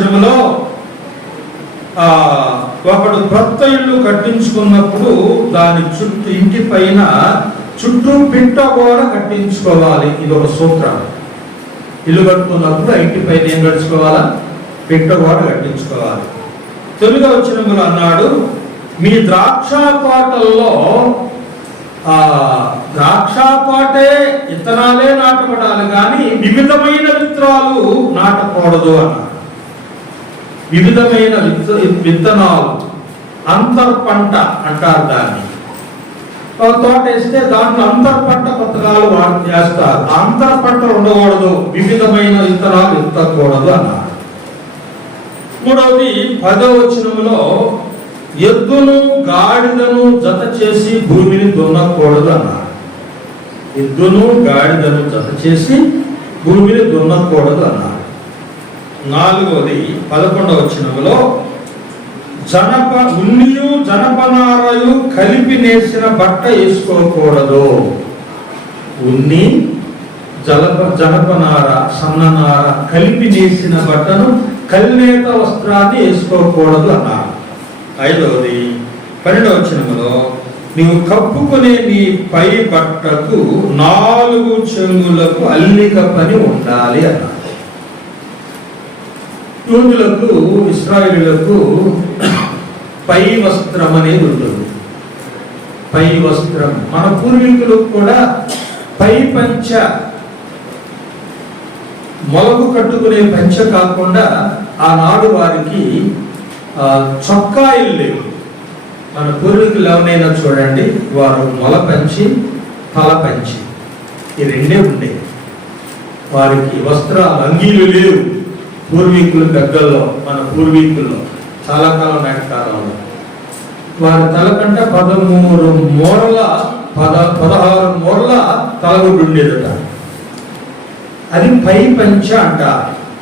వచనములో ఒకడు కొత్త ఇల్లు కట్టించుకున్నప్పుడు దాని చుట్టూ ఇంటి పైన చుట్టూ పిట్ట గోడ కట్టించుకోవాలి. ఇది ఒక సూత్రం. ఇల్లు కట్టుకున్నప్పుడు ఆ ఇంటి పైన ఏం కట్టుకోవాలా? పిట్ట గోడ కట్టించుకోవాలి. తెలుగు వచనములు అన్నాడు, మీ ద్రాక్ష తోటల్లో ద్రాక్ష తోటే విత్తనాలే నాటబడాలి కానీ వివిధమైన విత్తనాలు నాటకూడదు అన్నాడు. వివిధమైన విత్తనాలు అంతర్ పంట అంటారు దాన్ని. తోట వేస్తే దాంట్లో అంతర్ పంట కొత్తగా వేస్తారు. అంతర్ పంట ఉండకూడదు, వివిధమైన విత్తనాలు ఎత్తకూడదు అన్నారు. మూడవది 10వ వచనములో ఎద్దును గాడిదను జత చేసి భూమిని దున్నకూడదు అన్నారు. ఎద్దును గాడిదను జత చేసి భూమిని దున్నకూడదు అన్నారు. 4వది 11వ వచనములో ఉన్నియు జనపనారయు కలిపి నేసిన బట్ట వేసుకోకూడదు. ఉన్ని జనపనార సన్ననార కలిపి నేసిన బట్టను కల్నేత వస్త్రాన్ని వేసుకోకూడదు అన్నారు. 5వది 12వ వచనములో నీవు కప్పుకునే నీ పై బట్టకు 4 చెంగులకు అల్లిక పని ఉండాలి అన్నారు. యూదులకు ఇశ్రాయేలులకు పై వస్త్రం అనేది ఉంటుంది. పై వస్త్రం మన పూర్వీకులకు కూడా పై పంచ, మొలగు కట్టుకునే పంచ కాకుండా ఆనాడు వారికి చొక్కాయిలు లేవు. మన పూర్వీకులు ఎవరైనా చూడండి, వారు మొల పంచి తల పంచి ఈ రెండే ఉండేవి. వారికి వస్త్రాలు అంగీలు లేవు. పూర్వీకులు పెద్దల్లో, మన పూర్వీకుల్లో చాలా కాలం నాటి కాలంలో వారి తల కంటే 16 మూరల తలగుడ్డు ఉండేదట. అది పై పంచ అంట.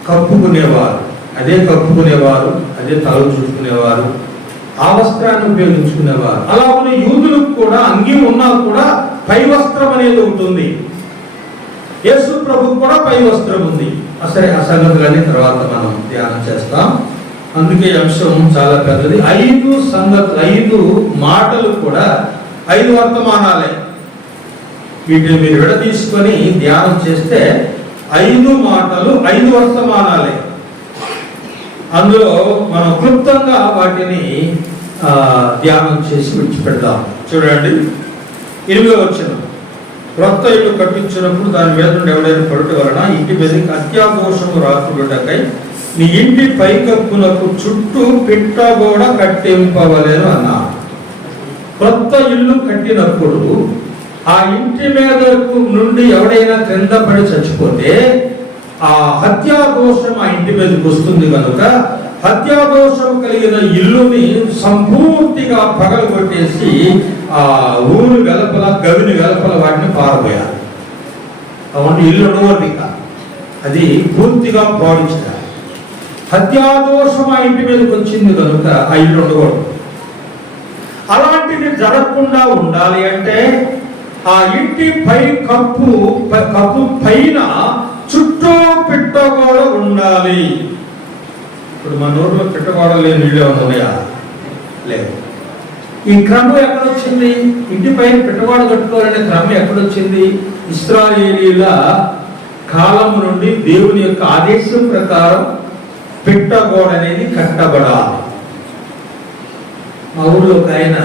కప్పుకునేవారు, అదే కప్పుకునేవారు, అదే తల చూసుకునేవారు, ఆ వస్త్రాన్ని ఉపయోగించుకునేవారు. అలా ఉన్న యూదులకు కూడా అంగీ ఉన్నా కూడా పై వస్త్రం అనేది ఉంటుంది. యేసు ప్రభు కూడా పై వస్త్రం ఉంది. సరే, ఆ సంగతులన్నీ తర్వాత మనం ధ్యానం చేస్తాం. అందుకే అంశం చాలా పెద్దది. 5 మాటలు కూడా 5 వర్తమానాలే. వీటిని మీరు విడదీసుకొని ధ్యానం చేస్తే 5 మాటలు 5 వర్తమానాలే. అందులో మనం క్లుప్తంగా వాటిని ధ్యానం చేసి విడిచిపెడతాం. చూడండి, 8వ వచనం. క్రొత్త ఇల్లు కట్టించినప్పుడు దాని మీద నుండి ఎవడైనా పడుట వలన ఇంటి మీదకి అత్యాదోషము రాకుండాకై నీ ఇంటి పైకప్పునకు చుట్టూ పిట్ట గోడ కట్టింపవలేను అన్నారు. క్రొత్త ఇల్లు కట్టినప్పుడు ఆ ఇంటి మీద నుండి ఎవడైనా క్రింద పడి చచ్చిపోతే ఆ హత్యాదోషం ఆ ఇంటి మీదకి వస్తుంది కనుక హత్యాదోషం కలిగిన ఇల్లుని సంపూర్తిగా పగలగొట్టేసి ఆ ఊరు వెలపల, గవిని వెలపల వాటిని పారబోయారు. అవన్నీ ఇల్లు ఉండవద్దు, అది పూర్తిగా పాడించారు. హత్యాదోషం ఆ ఇంటి మీదకి వచ్చింది కనుక ఆ ఇల్లు ఉండకూడదు. అలాంటిది జరగకుండా ఉండాలి అంటే ఆ ఇంటి పై కప్పు పైన చుట్టూ పిట్టగోడ ఉండాలి. ఇప్పుడు మన ఊర్లో పిట్టగోడ లేని ఇల్లు ఏమైనా ఉన్నాయా? లేదు. ఈ క్రమం ఎక్కడొచ్చింది? ఇంటి పైన పిట్టగోడ కట్టుకోవాలనే క్రమం ఎక్కడొచ్చింది? ఇశ్రాయేలీల కాలం నుండి దేవుని యొక్క ఆదేశం ప్రకారం పిట్టగోడ అనేది కట్టబడాలి. మా ఊళ్ళో ఒక ఆయన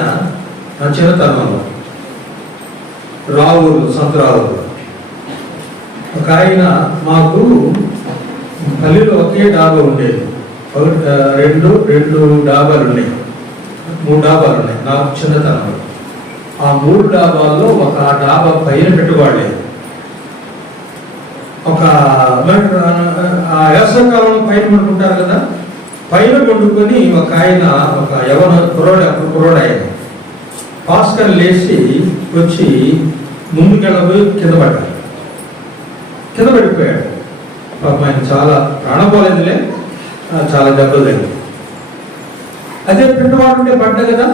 నా చిన్నతనంలో సంతరావులు ఒక ఆయన, మాకు పల్లెలో ఒకే డాబా ఉండేది. రెండు డాబాలు ఉన్నాయి, 3 డాబాలు ఉన్నాయి నాకు చిన్నతనంలో. ఆ 3 డాబాల్లో ఒక డాబా పైన పెట్టుకోలేదు. ఒక వేసవకాలంలో పైన వండుకుంటారు కదా, పైన వండుకొని ఒక ఆయన, ఒక యవన కుర్రోడు ఆయన పాస్కర్ లేచి వచ్చి ముందుకెళ్ళబోయి కింద పడిపోయాడు. పాపం ఆయన చాలా ప్రాణపోలేదులే, చాలా దెబ్బలు తగ్గింది. అదే పిట్టవాడు ఉంటే పడ్డ కదా.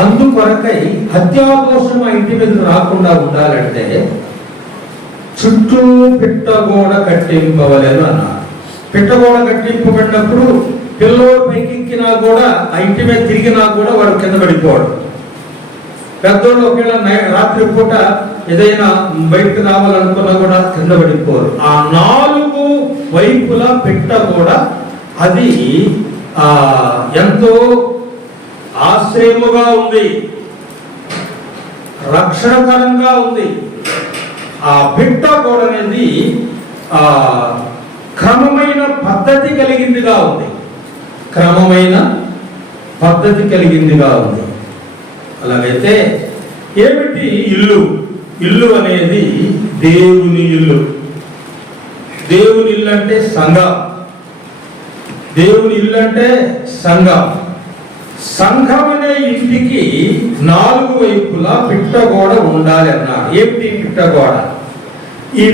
అందుకొరకై హత్యాదోషం ఆ ఇంటి మీద రాకుండా ఉండాలంటే చుట్టూ పిట్టగోడ కట్టింపవలేదు అన్నారు. పిట్టగోడ కట్టింపబడినప్పుడు పిల్లోడు పైకెక్కినా కూడా ఆ ఇంటి మీద తిరిగినా కూడా వాడు కింద పడిపోవడం. పెద్దోళ్ళు ఒకవేళ రాత్రి పూట ఏదైనా బయటకు రావాలనుకున్నా కూడా కింద పడిపోరు. ఆ 4 వైపుల పిట్ట కూడా అది ఎంతో ఆశ్రయముగా ఉంది, రక్షణకరంగా ఉంది. ఆ పిట్ట గోడ అనేది క్రమమైన పద్ధతి కలిగిందిగా ఉంది, క్రమమైన పద్ధతి కలిగిందిగా ఉంది. అలాగైతే ఏమిటి ఇల్లు? ఇల్లు అనేది దేవుని ఇల్లు. దేవుని ఇల్లు అంటే సంఘం. దేవుని ఇల్లు అంటే సంఘం. సంఘం అనే ఇంటికి 4 వైపులా పిట్టగోడ ఉండాలి అన్నాడు. ఏమిటి పిట్టగోడ? ఈ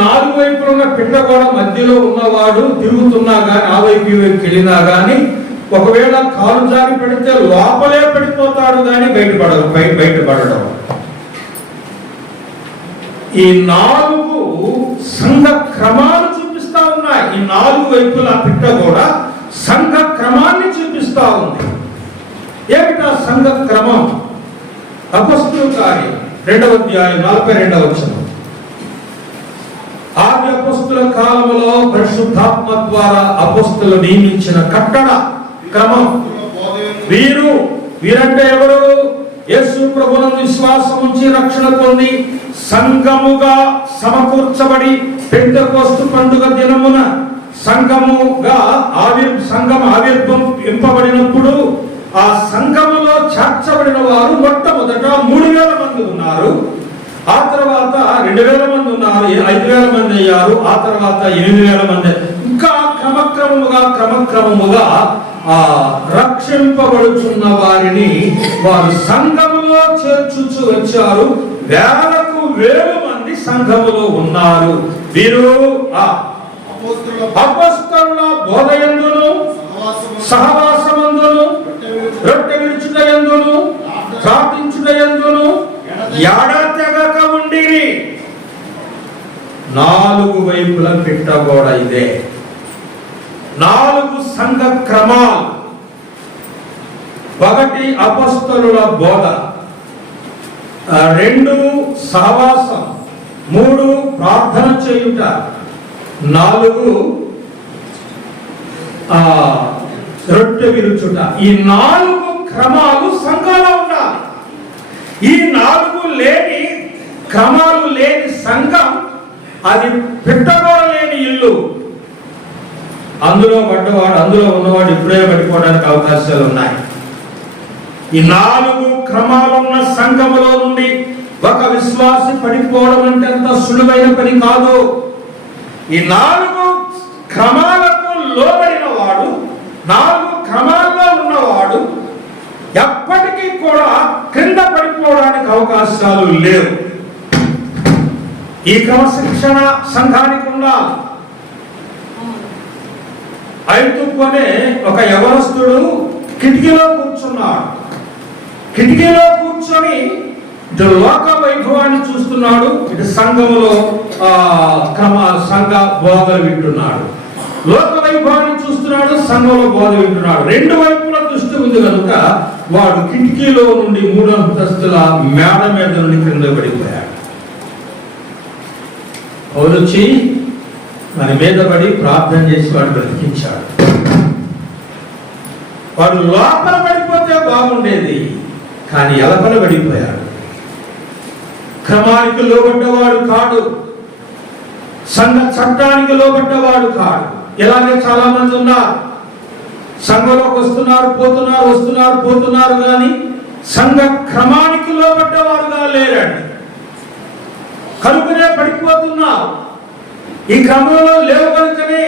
4 వైపులు ఉన్న పిట్టగోడ మధ్యలో ఉన్నవాడు తిరుగుతున్నా గాని, ఆ వైపు ఈ వైపు వెళ్ళినా గాని, ఒకవేళ కాలు జారి పెడితే లోపలే పడిపోతాడు కానీ బయటపడడం. ఈ 4 సంఘ క్రమాలు చూపిస్తా ఉన్నాయి. ఈ 4 వైపుల పిట్ట కూడా సంఘ క్రమాన్ని చూపిస్తా ఉంది. ఏమిటా సంఘ క్రమం? అపొస్తలుల కార్యం 2వ అధ్యాయం 42వ వచనం. ఆది అపొస్తలుల కాలంలో పరిశుద్ధాత్మ ద్వారా అపొస్తలులు నియమించిన కట్టడ క్రమం. వీరంటే ఎవరు? యేసు ప్రభువునందు విశ్వాసం ఉంచి రక్షణ పొంది సంఘముగా సమకూర్చబడి పెంతెకోస్తు పండుగ దినమున సంఘముగా సంఘం ఆవిర్భవింపబడినప్పుడు ఆ సంఘములో చేర్చబడిన వారు మొట్టమొదట 3000 మంది ఉన్నారు. ఆ తర్వాత 2000 మంది ఉన్నారు, 5000 మంది అయ్యారు. ఆ తర్వాత 8000 మంది. ఇంకా క్రమక్రమముగా రక్షింపబడుచున్న వారిని వారు సంఘములో చేర్చుచు వచ్చారు. 1000 మంది సంఘములో ఉన్నారు. వీరు అపొస్తలుల బోధయందును, సహవాసమందును, రొట్టె విరుచుటయందును, ప్రార్థించుటయందును ఎడతెగక ఉండిరి. 4 వైపుల పిట్టగోడ ఇదే. 4 సంఘ క్రమాలు. 1 అపొస్తలుల బోధ, 2 సహవాసం, 3 ప్రార్థన చేయుట, 4 రొట్టె విరుచుట. ఈ 4 క్రమాలు సంఘంలో ఉండాలి. ఈ 4 లేని క్రమాలు లేని సంఘం అది పిట్టగోడ లేని ఇల్లు. అందులో ఉన్నవాడు ఇప్పుడే పడిపోవడానికి అవకాశాలు ఉన్నాయి. ఈ 4 క్రమాలున్న సంఘములో నుండి ఒక విశ్వాసి పడిపోవడం అంటే అంత సులువైన పని కాదు. ఈ 4 క్రమాలకు లోబడిన వాడు, 4 క్రమాల్లో ఉన్నవాడు ఎప్పటికీ కూడా క్రింద పడిపోవడానికి అవకాశాలు లేవు. ఈ క్రమశిక్షణ సంఘానికి ఉండాలి. ఐతుక్కునే ఒక యవనస్తుడు కిటికీలో కూర్చున్నాడు. కిటికీలో కూర్చొని ఇటు లోక వైభవాన్ని చూస్తున్నాడు, ఇటు సంఘములో సంఘ బోధలు వింటున్నాడు. లోక వైభవాన్ని చూస్తున్నాడు, సంఘంలో బోధ వింటున్నాడు. 2 వైపుల దృష్టి ఉంది కనుక వాడు కిటికీలో నుండి 3 అంతస్తుల మేడ మీద నుండి క్రింద పడిపోయాడు. వచ్చి మన మీద పడి ప్రార్థన చేసి వాడు బ్రతికించాడు. వాడు లోపల పడిపోతే బాగుండేది, కానీ ఎలపల పడిపోయాడు. క్రమానికి లోబడ్డవాడు కాడు, సంఘ చట్టానికి లోబడ్డవాడు కాడు. ఇలాగే చాలా మంది ఉన్నారు. సంఘంలోకి వస్తున్నారు పోతున్నారు కానీ సంఘ క్రమానికి లోబడ్డవారుగా లేరండి. కనుకనే పడిపోతున్నావు. ఈ క్రమంలో లేవు కనుకనే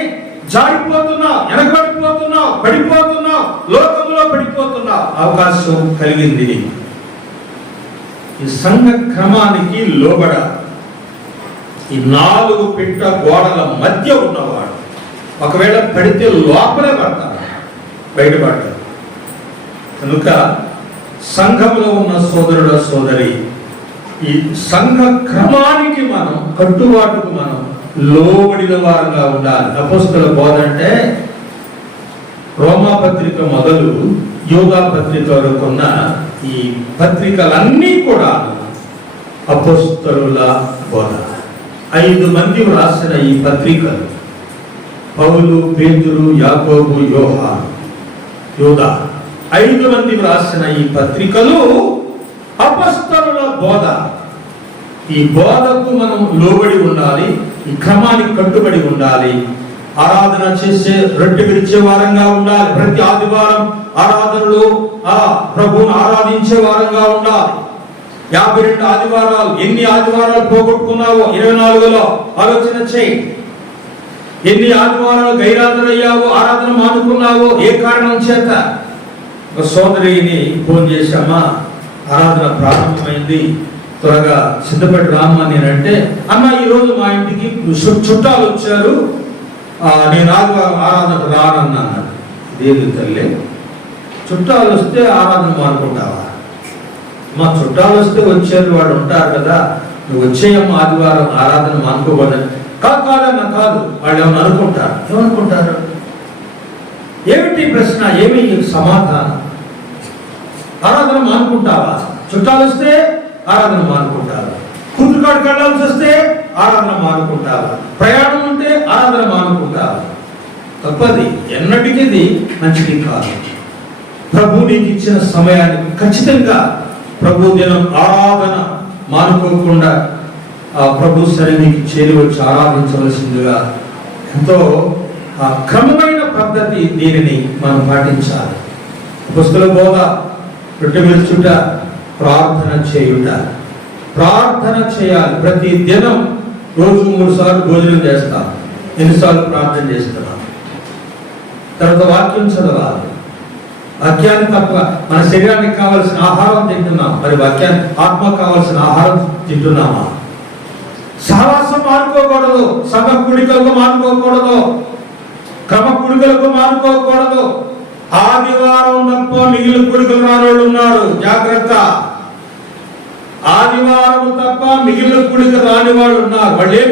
జారిపోతున్నావు, వెనకబడిపోతున్నావు, పడిపోతున్నావు, లోకంలో పడిపోతున్నావు. అవకాశం కలిగింది. ఈ సంఘ క్రమానికి లోబడ. ఈ 4 పిట్ట గోడల మధ్య ఉన్నవాడు ఒకవేళ పడితే లోపలే పడతాడు, బయటపడతాడు. కనుక సంఘంలో ఉన్న సోదరుల సోదరి, ఈ సంఘ క్రమానికి మనం కట్టుబాటుకు మనం లోబడిన వారుగా ఉండాలి. అపోస్తలుల బోధ అంటే రోమా పత్రిక మొదలు యోగా పత్రిక వరకు ఉన్న ఈ పత్రికలన్నీ కూడా అపోస్తలుల బోధ. 5 మంది రాసిన ఈ పత్రికలు పౌలు, పేతురు, యాకోబు, యోహాను, యూదా 5 మంది రాసిన ఈ పత్రికలు అపోస్తలుల బోధ. ఈ బోధకు మనం లోబడి ఉండాలి, ఈ క్రమానికి కట్టుబడి ఉండాలి. ఆరాధన చేసే రొట్టె విరిచే వారంగా ఉండాలి. ప్రతి ఆదివారం ఆరాధనలో ప్రభువును ఆరాధించే వారంగా ఉండాలి. 52 ఆదివారాలు, ఎన్ని ఆదివారాలు పోగొట్టుకున్నావో 24లో ఆలోచన చేయి. ఎన్ని ఆదివారాలు గైరాధనయ్యావో, ఆరాధన మానుకున్నావో, ఏ కారణం చేత? ఒక సోదరిని ఫోన్ చేశామా, ఆరాధన ప్రారంభమైంది, త్వరగా సిద్ధపడి రామ్మా. నేనంటే, అన్న ఈరోజు మా ఇంటికి చుట్టాలు వచ్చారు, నేను ఆరాధనకు రానన్నాను. దేని తల్లి, చుట్టాలు వస్తే ఆరాధన మానుకుంటావా? మా చుట్టాలు వస్తే వచ్చారు, వాళ్ళు ఉంటారు కదా, నువ్వు వచ్చేయమ్మ ఆదివారం ఆరాధన మానుకోకూడదని. కాదన్న, కాదు, వాళ్ళు ఏమన్నా అనుకుంటారు. ఏమనుకుంటారు? ఏమిటి ప్రశ్న, ఏమి సమాధానం? ఆరాధన మానుకుంటావా? చుట్టాలు వస్తే ఆరాధన మానుకుంటావా? కుటుంబానికి వెళ్ళాల్సి వస్తే ఆరాధన మానుకుంటావా? ప్రయాణం ఉంటే ఆరాధన మానుకుంటావా? తప్పది, ఎన్నటికీ ఇది మంచిది కాదు. ప్రభు నీకు ఇచ్చిన సమయానికి ఖచ్చితంగా ప్రభు దినం ఆరాధన మానుకోకుండా ప్రభు సన్నిధికి చేరి వచ్చి ఆరాధించవలసిందిగా ఎంతో క్రమమైన పద్ధతి, దీనిని మనం పాటించాలి. పుస్తక బోధ, రొట్టె విరుచుట, ప్రార్థన చేయుట. ప్రార్థన చేయాలి. ప్రతి దినం రోజు 3 సార్లు భోజనం చేస్తాం. ఎన్నిసార్లు ప్రార్థన చేస్తున్నాం? తర్వాత వాక్యం చదవాలి. వాక్యాన్ని తప్ప మన శరీరానికి కావాల్సిన ఆహారం తింటున్నాం, మరి వాక్యాన్ని, ఆత్మ కావాల్సిన ఆహారం తింటున్నామా? సహవాసం మానుకోకూడదు, సభ కుడికలకు మానుకోకూడదు, క్రమ కుడికలకు మానుకోకూడదు. ఆదివారం తప్ప మిగిలిన కుడికలు రానోళ్ళు ఉన్నారు, జాగ్రత్త. ఆదివారం తప్ప మిగిలిన కుడిక రాని వాళ్ళు ఉన్నారు. వాళ్ళు ఏం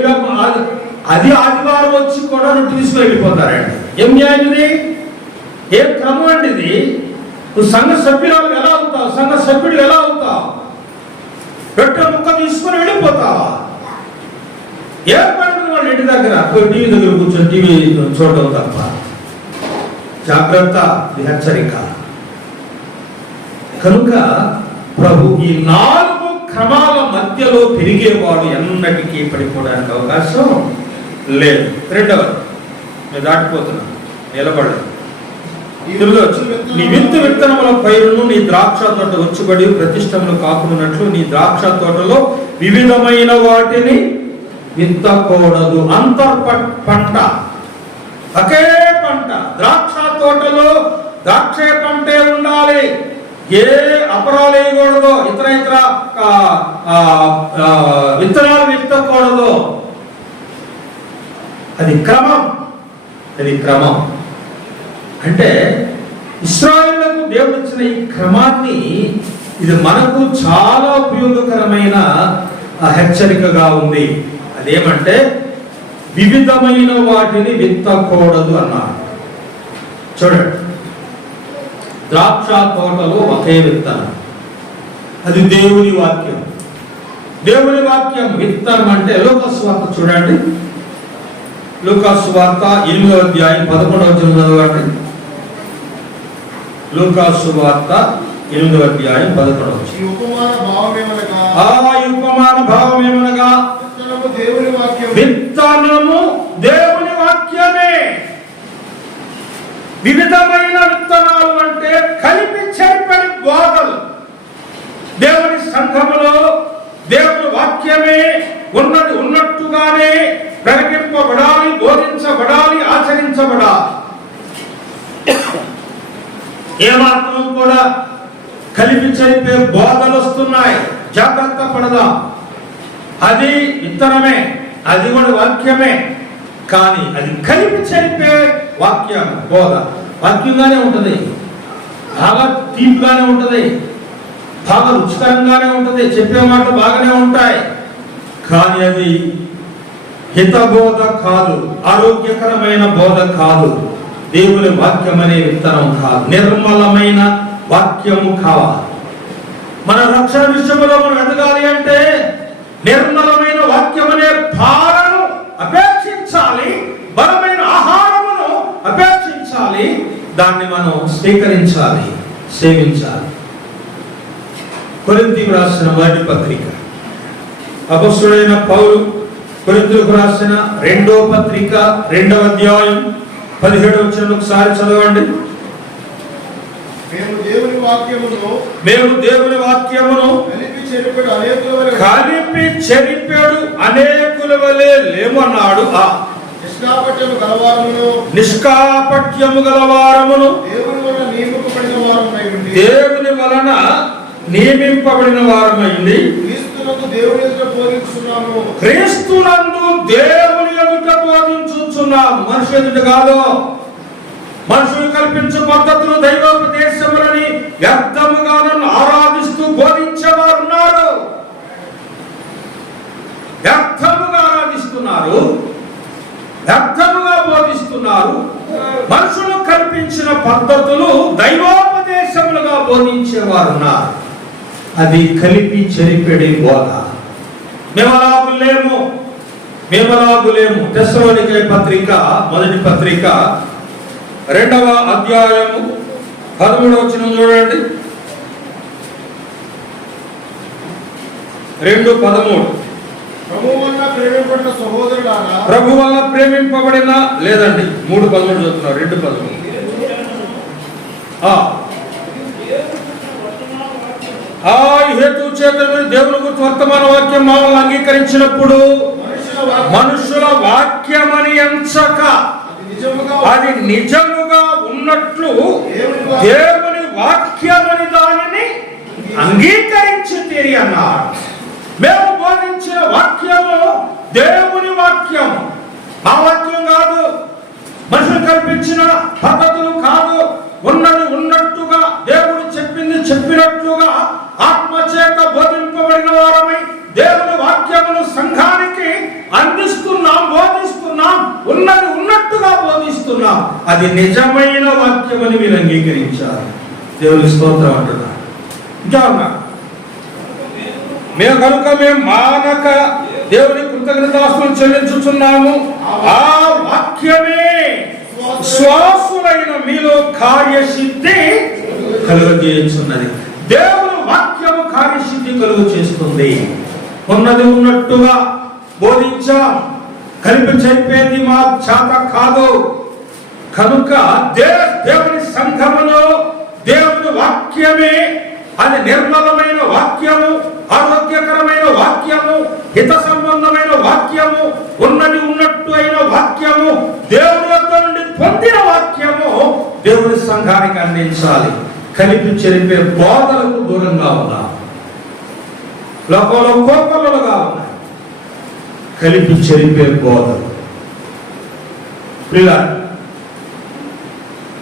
అది ఆదివారం వచ్చి కూడా తీసుకుని వెళ్ళిపోతారండి. ఏం న్యాయం ఇది? ఏం క్రమం అండి ఇది? నువ్వు సంఘ సభ్యురాలు ఎలా అవుతావు? సంఘ సభ్యుడు ఎలా అవుతావు? రొట్టె ముక్క తీసుకుని వెళ్ళిపోతావా? ఏం పడుతుంది వాళ్ళ ఇంటి దగ్గర? టీవీ దగ్గర కూర్చొని టీవీ చూడడం తప్ప. జాగ్రత్త, హెచ్చరిక. కనుక ప్రభు ఈ 4 క్రమాల మధ్యలో పెరిగేవాడు ఎన్నటికీ పడిపోవడానికి అవకాశం లేదు. 2వ, నేను దాటిపోతున్నా, నిలబడలేదు. నీ విత్తనముల పైరును నీ ద్రాక్ష తోట వచ్చుబడి ప్రతిష్టములు కాకున్నట్లు నీ ద్రాక్ష తోటలో వివిధమైన వాటిని విత్తకూడదు. పంట, ఒకే పంట. ద్రాక్ష తోటలో ద్రాక్ష పంటే ఉండాలి. ఏ అపరాలు వేయకూడదు, ఇతర విత్తనాలు విత్తకూడదు. అది క్రమం. అంటే ఇశ్రాయేలుకు దేవుడు ఇచ్చిన ఈ క్రమాన్ని, ఇది మనకు చాలా ఉపయోగకరమైన హెచ్చరికగా ఉంది. అదేమంటే వివిధమైన వాటిని విత్తకూడదు అన్నారు. చూడండి, ద్రాక్ష తోటలో ఒకే విత్తనం, అది దేవుని వాక్యం. దేవుని వాక్యం విత్తనం అంటే లూకాసు వార్త చూడండి. లూకాసు వార్త 8వ అధ్యాయం 11వ వచనం చదవండి. లూకాసు వార్త 8వ అధ్యాయం 11వ వచనం. ఈ ఉపమాన భావం ఏమనగా విత్తనము దేవుని వాక్యమే. వివిధమైన విత్తనాలు అంటే కలిపి చెప్పని బోధలు. దేవుని సంఘములో దేవుని వాక్యమే ఉన్నది ఉన్నట్టుగానే ప్రకటింపబడాలి, బోధించబడాలి, ఆచరించబడాలి. ఏమాత్రం కూడా కలిపి చెప్పే బోధలు వస్తున్నాయి, జాగ్రత్త పడదాం. అది విత్తనమే, అది కూడా వాక్యమే. కానీ అది కలిపి చెప్పే వాక్యం, బోధ వాక్యంగానే ఉంటుంది, బాగా తీపిగానే ఉంటుంది, బాగా రుచికరంగానే ఉంటుంది, చెప్పే మాటలు బాగానే ఉంటాయి. కానీ అది హితబోధ కాదు, ఆరోగ్యకరమైన బోధ కాదు, దేవుని వాక్యం అనే విత్తనం కాదు, నిర్మలమైన వాక్యము కావాలి. మన రక్షణ విషయంలో మనం ఎదగాలి అంటే నిర్మలమైన వాక్యం అనే పాలను అపేక్షించాలి, బలమైన ఆహారమును అపేక్షించాలి, దాన్ని మనం స్వీకరించాలి, సేవించాలి. కొరింథీయులకు రాసిన మొదటి పత్రిక, అపొస్తలుడైన పౌలు కొరింథీయులకు రాసిన రెండో పత్రిక 2వ అధ్యాయం 17వ వచనం ఒకసారి చదవండి. మేము దేవుని వాక్యమును కలిపి చెరిపాడు అనేకుల వలె లేమన్నాడు. నిష్కాపట్యము గలవారమును దేవుని వలన నియమింపబడిన వారమైంది, క్రీస్తునందు దేవుని ఎదుట బోధించుచున్నాము. మనుషు ఎదుట కాదు. మనుషులు కల్పించు పద్ధతులు దైవోపదేశములని వ్యర్థముగా నన్ను ఆరాధిస్తూ బోధించేవారు ఉన్నారు. వ్యర్థముగా ఆరాధిస్తున్నారు, వ్యర్థముగా బోధిస్తున్నారు. మనుషులు కల్పించిన పద్ధతులు దైవోపదేశములుగా బోధించేవారు ఉన్నారు. అది కలిపి చెరిపెడి బోధ. మేమలాగులేము. తెస్సలోనికే పత్రిక మొదటి పత్రిక 2వ అధ్యాయము 13వ వచనం చూడండి. 2:13. ప్రభు వల్ల ప్రేమింపబడిన లేదండి 3:13 చదువుతున్నారు. 2:13. హేతు చేత దేవుని గురించి వర్తమాన వాక్యం మామూలు అంగీకరించినప్పుడు మనుషుల వాక్యమని ఎంచక అది నిజముగా ఉన్నట్లు దేవుని వాక్యమని దానిని అంగీకరించి తీరి అన్నాడు. మేము బోధించిన వాక్యము దేవుని వాక్యము, మా వాక్యం కాదు, మనుషులు కల్పించిన పద్ధతులు కాదు. ఉన్నది ఉన్నట్టుగా దేవుడు చెప్పింది చెప్పినట్లుగా ఆత్మచేత బోధింపబడిన వారమై దేవుని వాక్యమును సంఘానికి అందిస్తున్నాం, బోధిస్తున్నాం, ఉన్నది ఉన్నట్టుగా బోధిస్తున్నాం. అది నిజమైన వాక్యమని మీరు అంగీకరించారు. దేవుని స్తోత్రం అంటున్నారు. ఇంకా మేము కనుక మేము మానక దేవుని కృతజ్ఞతాస్తుతులు చెల్లించుచున్నాము. ఆ వాక్యమే శ్వాసులైన మీలో కార్యసిద్ధి కలుగజేయుచున్నది. దేవుని వాక్యము కార్యసిద్ధి కలుగు చేస్తుంది. ఉన్నది ఉన్నట్టుగా బోధించాం, కలిపి చెప్పేది మా చేత కాదు. కనుక దేవుని సంఘములో దేవుని వాక్యమే, అది నిర్మలమైన వాక్యము, ఆరోగ్యకరమైన వాక్యము, హిత సంబంధమైన వాక్యము, ఉన్నది ఉన్నట్టు అయిన వాక్యము, దేవుని వద్ద నుండి పొందిన వాక్యము దేవుని సంఘానికి అందించాలి. కలిపి చెరిపే బోధలకు దూరంగా ఉన్నాం, లోకంలో కోకొల్లలుగా ఉన్నాయి. కలిపి చెరిపే బోధలు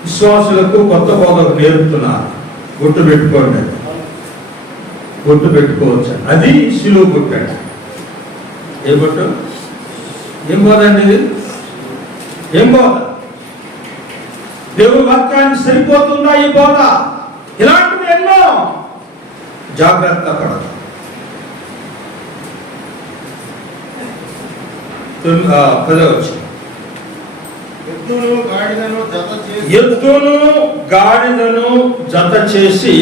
విశ్వాసులకు కొత్త బోధకు నేర్పుతున్నారు. గుట్టు పెట్టుకోండి, గుట్టు పెట్టుకోవచ్చు. అది శిలువ గుట్టండి. ఏ గుట్టు? ఏం బోధ అండి ఇది? ఏం బోధ? దేవుని వాక్యానికి సరిపోతుందా ఈ బోధ? ఇలాంటివి ఎన్నో. జాగ్రత్త పడదు. 10వ వచనం. ఎద్దును గాడిదను జత చేసి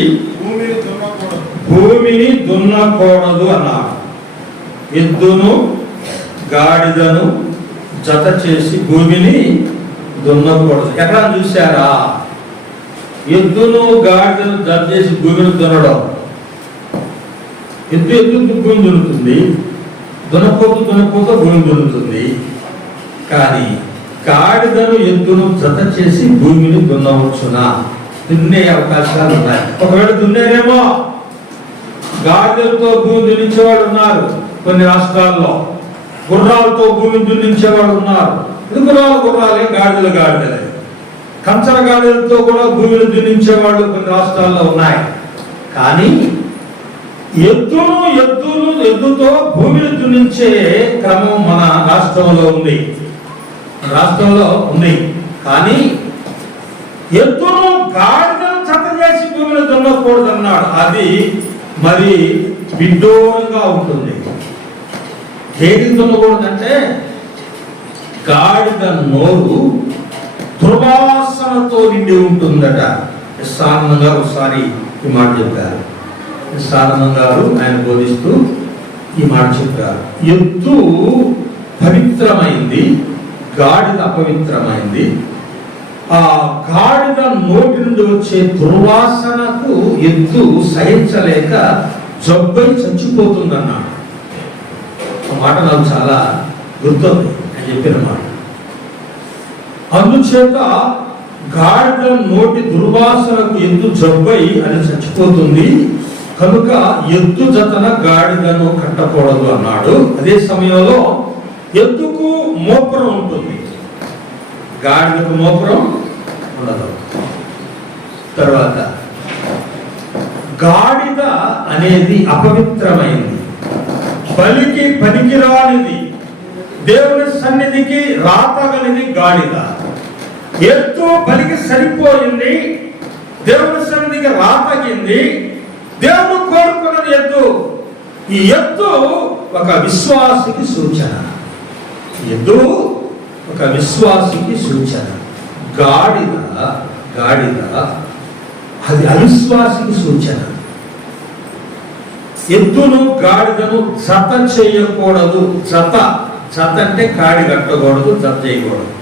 భూమిని దున్నకూడదు అన్నాడు. ఎద్దును గాడిదను జత చేసి భూమిని దున్నకూడదు. ఎక్కడ చూశారా? ఎద్దును గాడిదను జత చేసి భూమిని దున్నడం. ఎద్దు భూమి దున్నుతుంది, దున్నపోతూ భూమి దున్నుతుంది. కానీ గాడిదను ఎద్దును జత చేసి భూమిని దున్నవచ్చునా? దున్నే అవకాశాలు ఉన్నాయి. ఒకవేళ దున్నేనేమో. గాడిదలతో భూమి దున్నించేవాడు ఉన్నారు కొన్ని రాష్ట్రాల్లో, గుర్రాలతో భూమిని దున్నించేవాడు ఉన్నారు. ఇది గుర్రాలే, గాడిదలే. కంచర గాడిదలతో కూడా భూమిని దున్నించేవాడు కొన్ని రాష్ట్రాల్లో ఉన్నాయి. కానీ ఎద్దుతో భూమిని దున్నించే క్రమం మన రాష్ట్రంలో ఉంది. కానీ ఎద్దును గాడిదను జత చేసి భూమిని దున్నకూడదన్నాడు. అది మరి విడ్డూరంగా ఉంటుంది. దేనికి దున్నకూడదంటే గాడిద నోరు దుర్వాసనతో నిండి ఉంటుందట. సానందం గారు ఒకసారి ఈ మాట చెప్పారు. సానందం గారు ఆయన బోధిస్తూ ఈ మాట చెప్పారు. ఎద్దు పవిత్రమైంది, గాడిద అపవిత్రమైంది. ఆ గాడిద నోటి నుండి వచ్చే దుర్వాసనకు ఎద్దు సహించలేక జబ్బై చచ్చిపోతుందన్నాడు. ఆ మాట నాకు చాలా గుర్తుంది అని చెప్పిన మాట. అందుచేత గాడిద నోటి దుర్వాసనకు ఎద్దు జబ్బై అది చచ్చిపోతుంది, కనుక ఎద్దు జతన గాడిదను కట్టకూడదు అన్నాడు. అదే సమయంలో ఎద్దుకు మోపురం ఉంటుంది, గాడిదకు మోపురం ఉండదు. తర్వాత గాడిద అనేది అపవిత్రమైంది, బలికి పనికిరానిది, దేవుని సన్నిధికి రాతగలిది గాడిద. ఎద్దు బలికి సరిపోయింది, దేవుని సన్నిధికి రాతగింది, దేవుడు కోరుకున్నది ఎద్దు. ఈ ఎద్దు ఒక విశ్వాసికి సూచన. ఎద్దు ఒక విశ్వాసికి సూచన. గాడిద అది అవిశ్వాసికి సూచన. ఎద్దును గాడిదను జత చేయకూడదు. జత అంటే కాడి కట్టకూడదు, జత చేయకూడదు.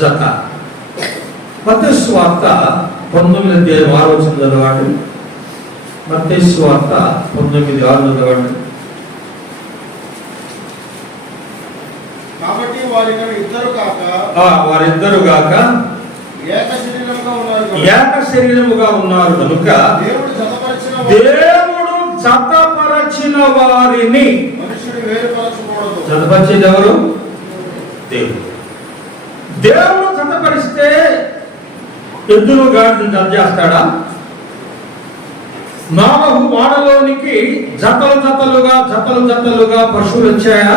జత. మత్తయి సువార్త 19:6 చదవండి. మత్తయి సువార్త 19:6 చదవండి. కాబట్టి వారిద్దరు గాక ఏక శరీరముగా ఉన్నారు కనుక దేవుడు జతపరచిన వారిని జతపరిచేది ఎవరు? దేవుడు జతపరిస్తే ఎద్దును గాడిదను జత చేస్తాడా? నోవహు వాడలోనికి జతలుగా పశువులు వచ్చాయా?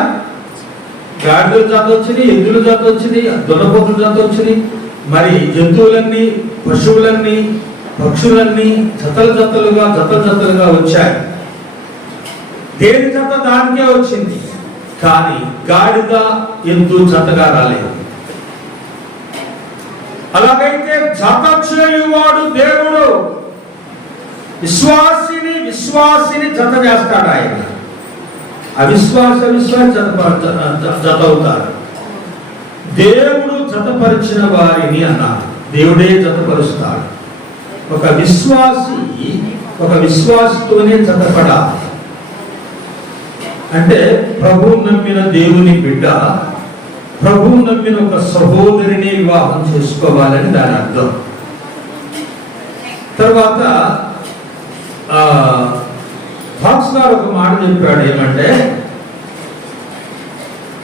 గాడిదలు జత వచ్చినాయి, ఎద్దులు జత వచ్చినాయి, దున్నపోతులు జత వచ్చినాయి. మరి జంతువులన్నీ, పశువులన్నీ, పక్షులన్నీ జతలుగా వచ్చాయి. దేని జత దానికే వచ్చింది, కానీ గాడిద ఎద్దు జతగా రాలేదు. అలాగైతే జత చేయువాడు దేవుడు. విశ్వాసిని జత చేస్తాడు ఆయన. అవిశ్వాసి జత అవుతారు. దేవుడు జతపరిచిన వారిని అన్నారు. దేవుడే జతపరుస్తాడు. ఒక విశ్వాసితోనే జతపడాలి. అంటే ప్రభువు నమ్మిన దేవుని బిడ్డ, ప్రభువు నమ్మిన ఒక సహోదరిని వివాహం చేసుకోవాలని దాని అర్థం. తర్వాత ఫాక్స్ గారు ఒక మాట చెప్పాడు. ఏమంటే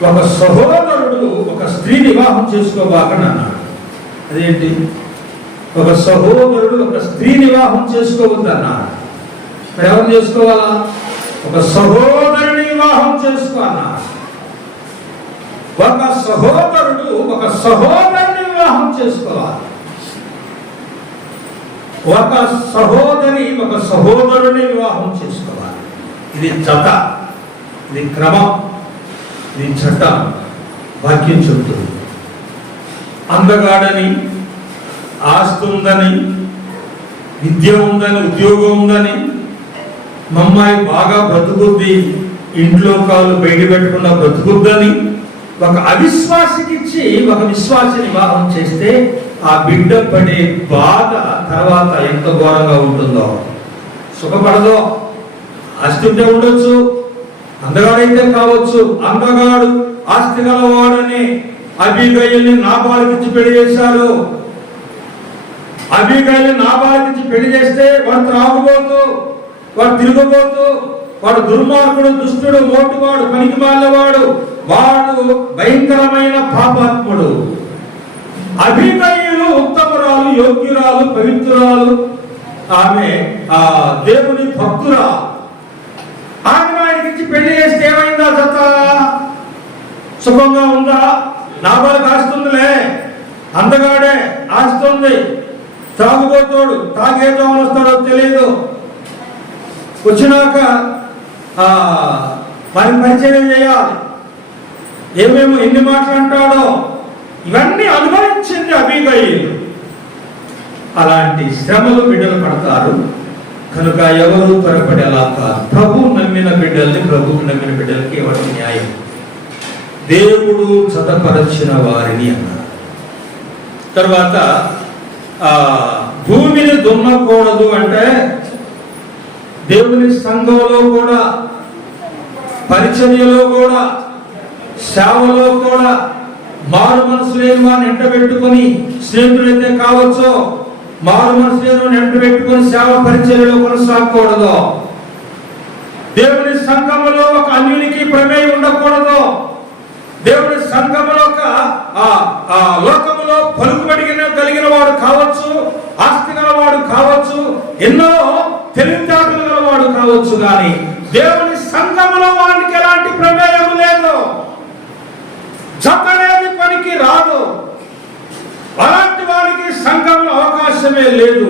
ఒక సహోదరుడు ఒక స్త్రీని వివాహం చేసుకోవాలని అన్నాడు. అదేంటి? ఒక సహోదరుడు ఒక స్త్రీని వివాహం చేసుకోవద్దు అన్నాడు. మరి ఎవరు చేసుకోవాలా? ఒక సహోదరుని వివాహం చేసుకోవాలన్నా. ఒక సహోదరుడు ఒక సహోదరుని వివాహం చేసుకోవాలి. ఒక సహోదరి ఒక సహోదరుని వివాహం చేసుకోవాలి. ఇది జత, ఇది క్రమం, ఇది చట్టం. వాక్యం చెబుతుంది. అందగాడని, ఆస్తి ఉందని, విద్య ఉందని, ఉద్యోగం ఉందని, మమ్మాయి బాగా బ్రతుకుద్ది, ఇంట్లో కాళ్ళు బయట పెట్టకుండా బ్రతుకుద్దని ఒక అవిశ్వాసికిచ్చి ఒక విశ్వాసిని వివాహం చేస్తే ఆ బిడ్డ పడే బాధ తర్వాత ఎంత ఘోరంగా ఉంటుందో. సుఖపడదో. ఆస్తి ఉంటే ఉండొచ్చు, అందగాడైతే కావచ్చు. అందగాడు ఆస్తి గలవాడని అబీగయల్ని నాబాలుకిచ్చి పెళ్లి చేశారు. అబీగయల్ని నాబాలుకిచ్చి పెళ్లి చేస్తే వాడు త్రాగుబోతు, వాడు తిరుగుబోతు, వాడు దుర్మార్గుడు, దుష్టుడు, మోటువాడు, పనికి మాలినవాడు, వాడు భయంకరమైన పాపాత్ముడు. అబీగయలు ఉత్తమురాలు, యోగ్యురాలు, పవిత్రురాలు, ఆమె ఆ దేవుని భక్తురా. ఆయనకి పెళ్లి చేస్తే ఏమైందా? జత సుఖంగా ఉందా? నాబాలకు ఆస్తుందిలే, అందగాడే ఆస్తుంది, తాగుబోతాడు, తాగేదో వస్తాడో తెలియదు, వచ్చినాక వారికి పరిచయం చేయాలి, ఏమేమో ఎన్ని మాటలు అంటాడో ఇవన్నీ అనుభవించింది అబీగయీలు. అలాంటి శ్రమలు బిడ్డలు పడతారు కనుక ఎవరు త్వరపడేలా కాదు. ప్రభువు నమ్మిన బిడ్డల్ని, ప్రభువు నమ్మిన బిడ్డలకి ఎవరి న్యాయం? దేవుడు చదపరచిన వారిని అన్నారు. తర్వాత భూమిని దున్నకూడదు అంటే దేవుని సంఘంలో కూడా, పరిచర్యలో కూడా, సేవలో కూడా మారు మనసు లేని వారిని ఎంట పెట్టుకొని, స్నేహితులైతే కావచ్చు, మారు మనసు లేని ఎంట పెట్టుకొని సేవ పరిచర్యలో కొనసాగకూడదు. దేవుని సంఘములో ఒక అన్యునికి ప్రమేయం ఉండకూడదు. దేవుని సంఘములో ఒక లోకములో పలుకుబడి కలిగిన వాడు కావచ్చు, ఆస్తి గలవాడు కావచ్చు, ఎన్నో తెలివితేటలు గలవాడు కావచ్చు, కానీ దేవుని సంఘములో వానికి ఎలాంటి ప్రమేయం లేదు, జతనేది పనికి రాదు. అలాంటి వారికి సంఘంలో అవకాశమే లేదు.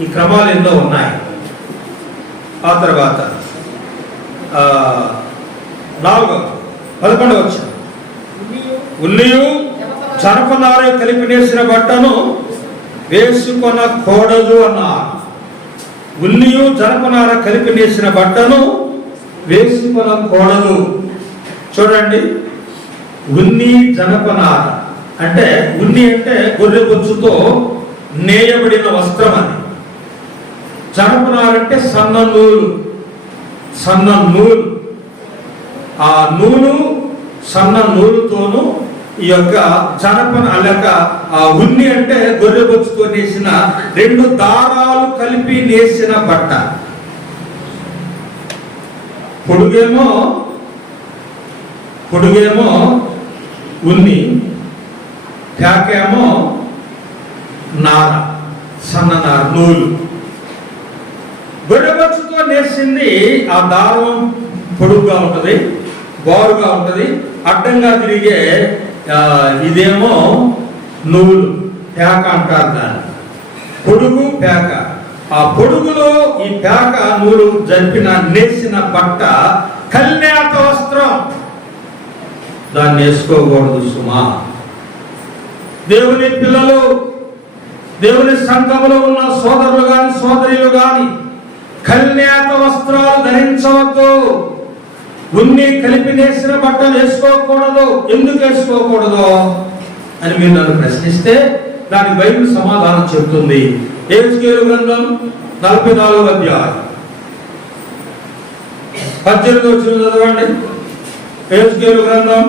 ఈ క్రమాలు ఎన్నో ఉన్నాయి. ఆ తర్వాత 11వ వచనం, ఉల్లియు జనపనార కలిపి నేసిన బట్టను వేసుకొనకూడదు అన్నారు. ఉల్లియు జనపనార కలిపి నేసిన బట్టను వేసుకొనకూడదు. చూడండి, ఉన్ని జనపనార అంటే, ఉన్ని అంటే గొర్రె బొచ్చుతో నేయబడిన వస్త్రం అని. జనపనార అంటే సన్న నూలు, సన్న నూలు. ఆ నూలు, సన్న నూలుతోనూ ఈ యొక్క లేక ఆ ఉన్ని అంటే గొర్రె బొచ్చుతో నేసిన 2 దారాలు కలిపి నేసిన బట్ట. పొడుగేమో ఉన్ని, ప్యాకేమో నార, సన్న నార, నూలు. గొర్రెబొచ్చుతో నేసింది ఆ దారం పొడుగుగా ఉంటది, బారుగా ఉంటది, అడ్డంగా తిరిగే ఇదేమో నూలు, పేక అంటారు దాన్ని. పొడుగు, పేక. ఆ పొడుగులో ఈ పేక నూలు జరిపిన నేసిన బట్ట కల్నేత వస్త్రం. దాన్ని వేసుకోకూడదు సుమా. దేవుని పిల్లలు, దేవుని సంఘములో ఉన్న సోదరులు గాని సోదరులు గాని కల్నేత వస్త్రాలు ధరించవద్దు. ఉన్ని కలిపి నేసిన బట్టలు వేసుకోకూడదు. ఎందుకు వేసుకోకూడదు అని మీరు నన్ను ప్రశ్నిస్తే దానికి బైబిల్ సమాధానం చెప్తుంది. యెహెజ్కేలు గ్రంథం 44వ అధ్యాయం 18వ వచనం చదవండి. యెహెజ్కేలు గ్రంథం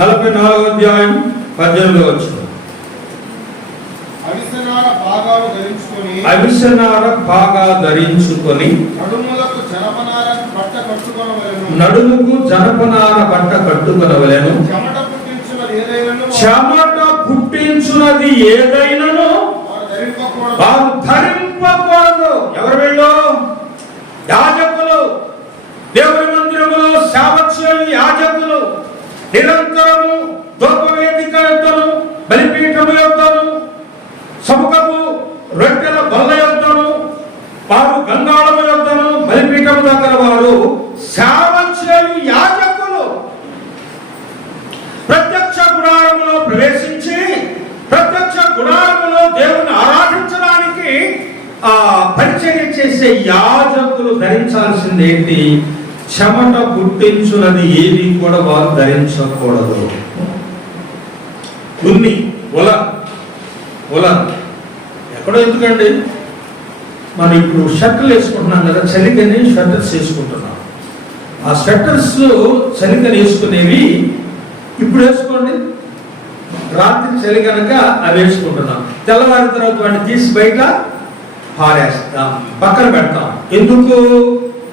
44వ అధ్యాయం 18వ వచనం. అవిసనార భాగాలు ధరించుకొని నడుముకు జనపనార బట్ట కట్టుకొనవలెను. చెమట పుట్టించున్నది ఏదైనాను వారు ధరింపకూడదు. ఎవరు వీళ్ళు? యాజకులు. దేవుని మందిరములో సేవ చేయు యాజకులు నిరంతరము ధూపవేదిక యొద్దను, బలిపీఠము యొద్దను, సముఖపు రొట్టెల బల్ల యొద్దను, వారు గంగాళము యొద్దను, బలిపీఠము దగ్గర వారు సేవ చేయు యాజకులు ప్రత్యక్ష గుడారములో ప్రవేశించి ప్రత్యక్ష గుడారములో దేవుని ఆరాధించడానికి పరిచర్య చేసే యాజకులు ధరించాల్సింది ఏంటి? చెమట పుట్టించున్నది ఏది కూడా వారు ధరించకూడదు. ఉన్ని, ఉలన్ ఎక్కడో ఎందుకండి, మనం ఇప్పుడు షర్ట్లు వేసుకుంటున్నాం కదా, చలికని షర్టర్స్ వేసుకుంటున్నాం. ఆ షర్టర్స్ చలికని వేసుకునేవి ఇప్పుడు వేసుకోండి, రాత్రి చలి కనుక అవి వేసుకుంటున్నాం. తెల్లవారిన తర్వాత వాటిని తీసి బయట పారేస్తాం, పక్కన పెడతాం. ఎందుకు?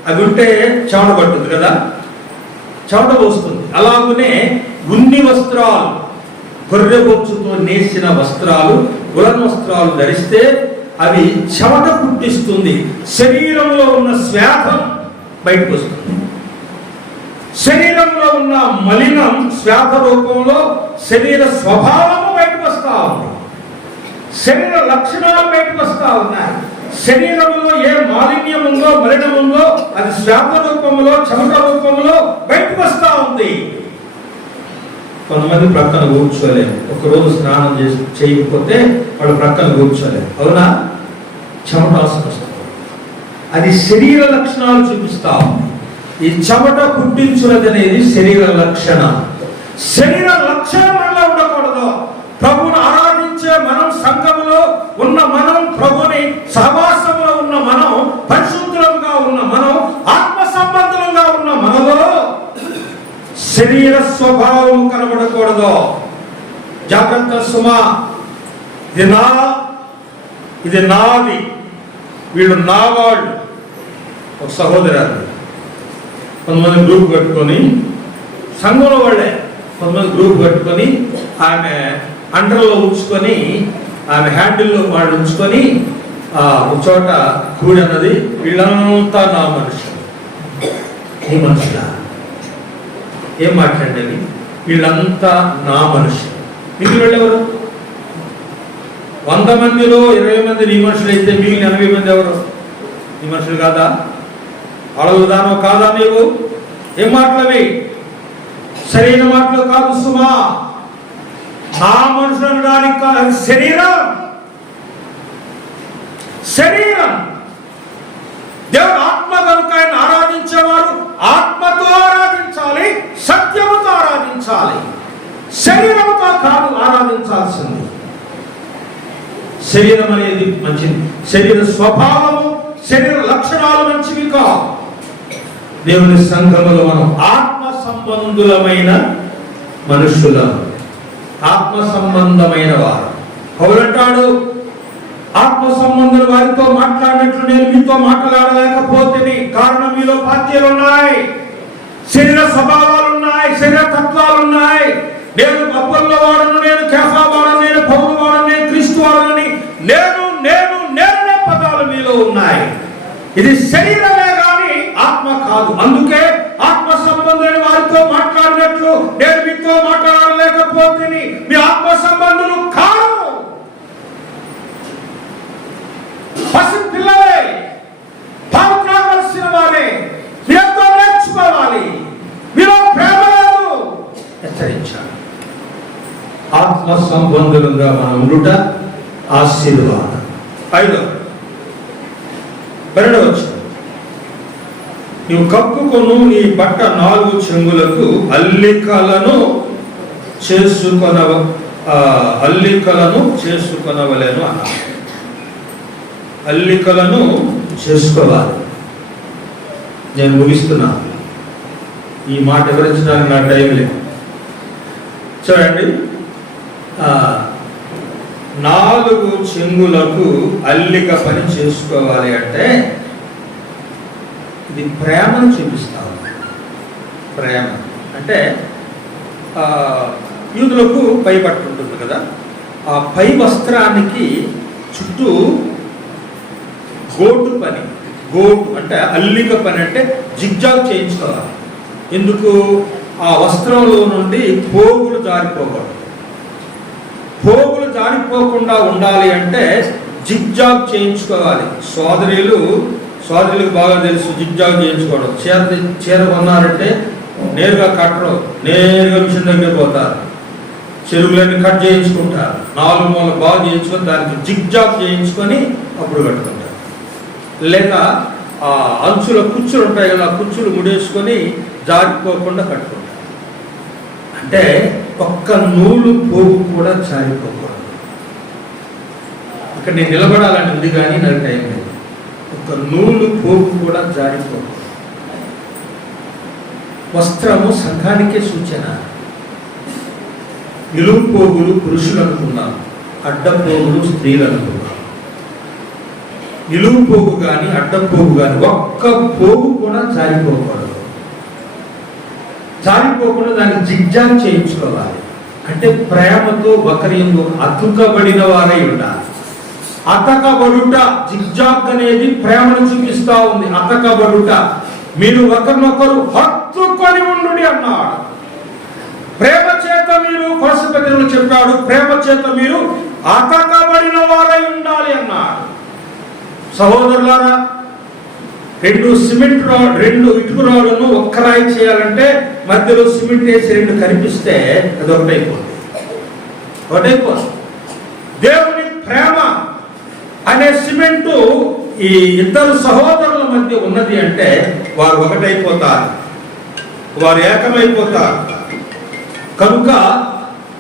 అవి ఉంటే చెమట పడుతుంది కదా, చెమట పోస్తుంది. అలాగనే ఉన్ని వస్త్రాలు, గొర్రె బొచ్చుతో నేసిన వస్త్రాలు, ఉలన్ వస్త్రాలు ధరిస్తే అవి చెమట పుట్టిస్తుంది. శరీరంలో ఉన్న శ్వేతం బయటకు వస్తుంది. శరీరంలో ఉన్న మలినం శ్వేత రూపంలో శరీర స్వభావము బయటకు వస్తా ఉంది. శరీర లక్షణాలు బయటకు వస్తా ఉన్నాయి. శరీరంలో ఏ మాలిన్యం ఉందో, మలినం ఉందో అది శ్వేత రూపంలో, చెమట రూపంలో బయటకు వస్తా ఉంది. కొంతమంది ప్రక్కన కూర్చోలేము. ఒకరోజు స్నానం చేయకపోతే వాళ్ళు ప్రక్కన కూర్చోలేము. అవునా? చెమట వాసన వస్తుంది. అది శరీర లక్షణాలు చూపిస్తా ఉంది. ఈ చెమట పుట్టించున్నది అనేది శరీర లక్షణం. శరీర లక్షణం వల్ల ఉండకూడదు. ప్రభువును ఆరాధించే మనం, సంఘములో ఉన్న మనం, ప్రభుని సహవాసంలో ఉన్న మనం, పరిశుద్ధంగా ఉన్న మనం, ఆత్మ సంబంధంగా ఉన్న మనలో శరీర స్వభావం కనబడకూడదు. జాగ్రత్త సుమా. ఇది నాది, వీళ్ళు నా వాళ్ళు. ఒక సహోదరాలు కొంతమంది గ్రూప్ కట్టుకొని, సంఘంలో వాళ్ళే కొంతమంది గ్రూప్ కట్టుకొని ఆమె అండర్లో ఉంచుకొని, ఆమె హ్యాండిల్లో వాళ్ళు ఉంచుకొని ఒక చోట కూడి అన్నది, వీళ్ళంతా నా మనుషులు. ఏ మనుషులా? ఏం మాట్లాడండి? వీళ్ళంతా నా మనుషులు. మిగిలిన వాళ్ళు ఎవరు? 100 మందిలో 20 మంది నీ మనుషులు అయితే మిగిలిన 80 మంది ఎవరు? నీ మనుషులు కాదా? అడవుదానో కాదా నీవు? ఏం మాటలవి? సరైన మాటలు కాదు సుమా. నా మనుషులు అనడానికి కాదు, శరీరం. దేవుడు ఆత్మ కనుక ఆయన ఆరాధించేవారు ఆత్మతో ఆరాధించాలి, సత్యముతో ఆరాధించాలి. శరీరముతో కాదు ఆరాధించాల్సింది. శరీరం అనేది మంచిది, శరీర స్వభావము, శరీర లక్షణాలు మంచివి కావు. దేవుని సంఘములో మనం ఆత్మ సంబంధులమైన మనుషులం, ఆత్మ సంబంధమైన వారు. పౌలంటాడు, ఆత్మ సంబంధులు వారితో మాట్లాడినట్లు నేను మీతో మాట్లాడలేకపోతే కారణం మీలో పార్టీలు ఉన్నాయి, శరీర స్వభావాలు ఉన్నాయి, శరీర తత్వాలు ఉన్నాయి. నేను అప్పల్లో వాడను, నేను కేఫా వాడను, నేను పౌలు వాడను, నేను క్రీస్తు వాడనని నేనే పదాలు మీలో ఉన్నాయి. ఇది శరీరమే గాని ఆత్మ కాదు. అందుకే ఆత్మ సంబంధులైన వారితో మాట్లాడినట్లు నేను మీతో మాట్లాడలేకపోతే మీ ఆత్మ సంబంధులు కాదు. పసి పిల్లలే, పాలు త్రాగవలసిన వారే, మీరంతా నేర్చుకోవాలి. మీలో ప్రేమ లేదు. హెచ్చరించాలి. ఆత్మ సంబంధులుగా మనం ఉండుట ఆశీర్వాదం. 5 నీవు కప్పుకొను నీ బట్ట 4 చెంగులకు అల్లికలను చేసుకొనవలెను అన్నారు. అల్లికలను చేసుకోవాలి. నేను ముగిస్తున్నా. ఈ మాట వివరించడానికి నా టైం లేదు. చూడండి, 4 చెంగులకు అల్లిక పని చేసుకోవాలి అంటే ఇది ప్రేమను చూపిస్తాము. ప్రేమ అంటే యూదులకు పై బట్ట ఉంటుంది కదా, ఆ పై వస్త్రానికి చుట్టూ గోటు పని. గోటు అంటే అల్లిక పని అంటే జిగ్జాగ్ చేయించుకోవాలి. ఎందుకు? ఆ వస్త్రంలో నుండి పోగులు జారిపోకూడదు. పోగులు జారిపోకుండా ఉండాలి అంటే జిగ్జాగ్ చేయించుకోవాలి. సోదరులకు బాగా తెలుసు జిగ్జాగ్ చేయించుకోవడం. చీర కొన్నారంటే నేరుగా కట్టడం, నేరుగా మిషన్ దగ్గర పోతారు, చెరువులన్నీ కట్ చేయించుకుంటారు, 4 మూలలు బాగా చేయించుకొని దానికి జిగ్జాగ్ చేయించుకొని అప్పుడు కట్టుకుంటారు. లేక ఆ అంచుల కుచ్చులు ఉంటాయి కదా, కుచ్చులు ముడేసుకొని జారిపోకుండా కట్టుకుంటారు. అంటే ఒక్క నూలు పోగు కూడా జారిపోకూడదు. ఇక్కడ నేను నిలబడాలని ఉంది కానీ నాకు టైం లేదు. ఒక్క నూలు పోగు కూడా జారిపోకూడదు. వస్త్రము సంఘానికే సూచన. నిలువు పోగులు పురుషులు అనుకున్నాం, అడ్డపోగులు స్త్రీలు అనుకున్నాం. నిలువు పోగు కానీ అడ్డపోగు కానీ ఒక్క పోగు కూడా జారిపోకూడదు. జారిపోకుండా దాన్ని జిగ్జాగ్ చేయించుకోవాలి. అంటే ప్రేమతో ఒకరి యందు అతుకబడిన వారై ఉండాలి. అతకబడుట, జిగ్జాగ్ అనేది ప్రేమను చూపిస్తా ఉంది. అతకబడుట, మీరు ఒకరినొకరు హత్తుకొని ఉండుడి అన్నాడు. ప్రేమ చేత మీరు, కొలసపత్రికలో చెప్పాడు, ప్రేమ చేత మీరు అతకబడిన వారై ఉండాలి అన్నాడు. సహోదరులారా, రెండు ఇటుక రాళ్ళను ఒక్క రాయి చేయాలంటే మధ్యలో సిమెంట్ వేసి రెండు కనిపిస్తే అది ఒకటైపోతుంది. దేవుని ప్రేమ అనే సిమెంటు ఈ ఇద్దరు సహోదరుల మధ్య ఉన్నది అంటే వారు ఒకటైపోతారు, వారు ఏకమైపోతారు. కనుక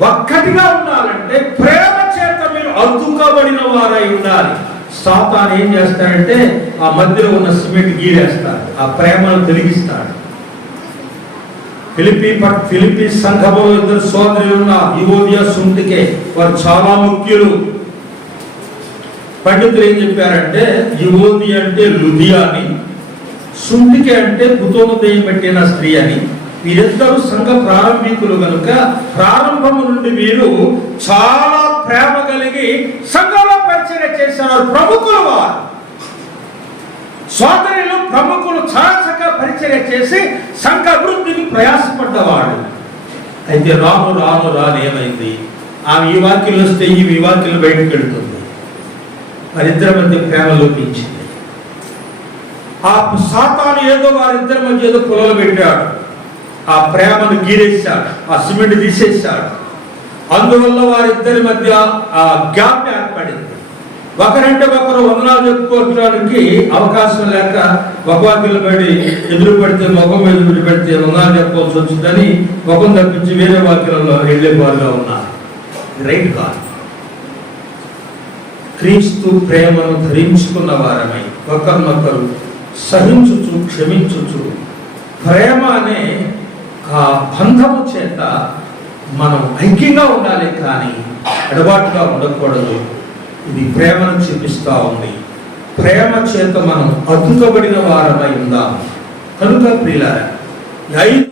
ఒక్కటిగా ఉండాలంటే ప్రేమ చేత మీరు అతుకబడిన వారై ఉండాలి. సాతాను ఏం చేస్తాడంటే ఆ మధ్యలో ఉన్న సిమెంట్ గీరేస్తాడు, ఆ ప్రేమను తొలగిస్తాడు. ఫిలిప్పీ సంఘంలో ఇద్దరు సోదరులు ఉన్న యువోదియా, సుంటికే, వారు చాలా ముఖ్యులు. పండితులు ఏం చెప్పారంటే యువోది అంటే లుదియా అని, సుంటికే అంటే కుతోమదయం పెట్టిన స్త్రీ అని. వీరిద్దరూ సంఘ ప్రారంభికులు కనుక ప్రారంభము నుండి వీరు చాలా ప్రేమ కలిగి సంఘంలో పరిచయం చేసేవారు. ప్రముఖులు వారు, సోదరులు ప్రముఖులు చాలా చక్కగా పరిచయం చేసి సంఘ అభివృద్ధికి ప్రయాసపడ్డవాడు. అయితే రాను ఏమైంది, ఆమె ఈ వాక్యలు వస్తే ఈ వాక్యలు బయటకు వెళుతుంది. వారిద్దరి మధ్య ప్రేమ లోపించింది. ఆ సాతాను ఏదో వారిద్దరి మధ్య ఏదో పొలలు పెట్టాడు, ఆ ప్రేమను గీరేశాడు, ఆ సిమెంట్ తీసేశాడు. అందువల్ల వారిద్దరి మధ్య ఆ గ్యాప్ ఏర్పడింది. ఒకరంటే ఒకరు వందనాలు చెప్పుకోవడానికి అవకాశం లేక ఒకవాక్యలు పడి ఎదురు పెడితే ముఖం ఎదురు పెడితే వందనాలు చెప్పుకోవాల్సి వచ్చిందని ముఖం తప్పించి వేరే వాక్యాలలో వెళ్ళే వారుగా ఉన్నారు. రైట్ కాదు. క్రీస్తు ప్రేమను ధరించుకున్న వారమై ఒకరినొకరు సహించుచు క్షమించుచు ప్రేమ అనే ఆ బంధము చేత మనం ఐక్యంగా ఉండాలి, కానీ ఎడబాటుగా ఉండకూడదు. ఇది ప్రేమను చూపిస్తా ఉంది. ప్రేమ చేత మనం అతుకబడిన వారమై ఉందాం. కనుక ప్రియులారా,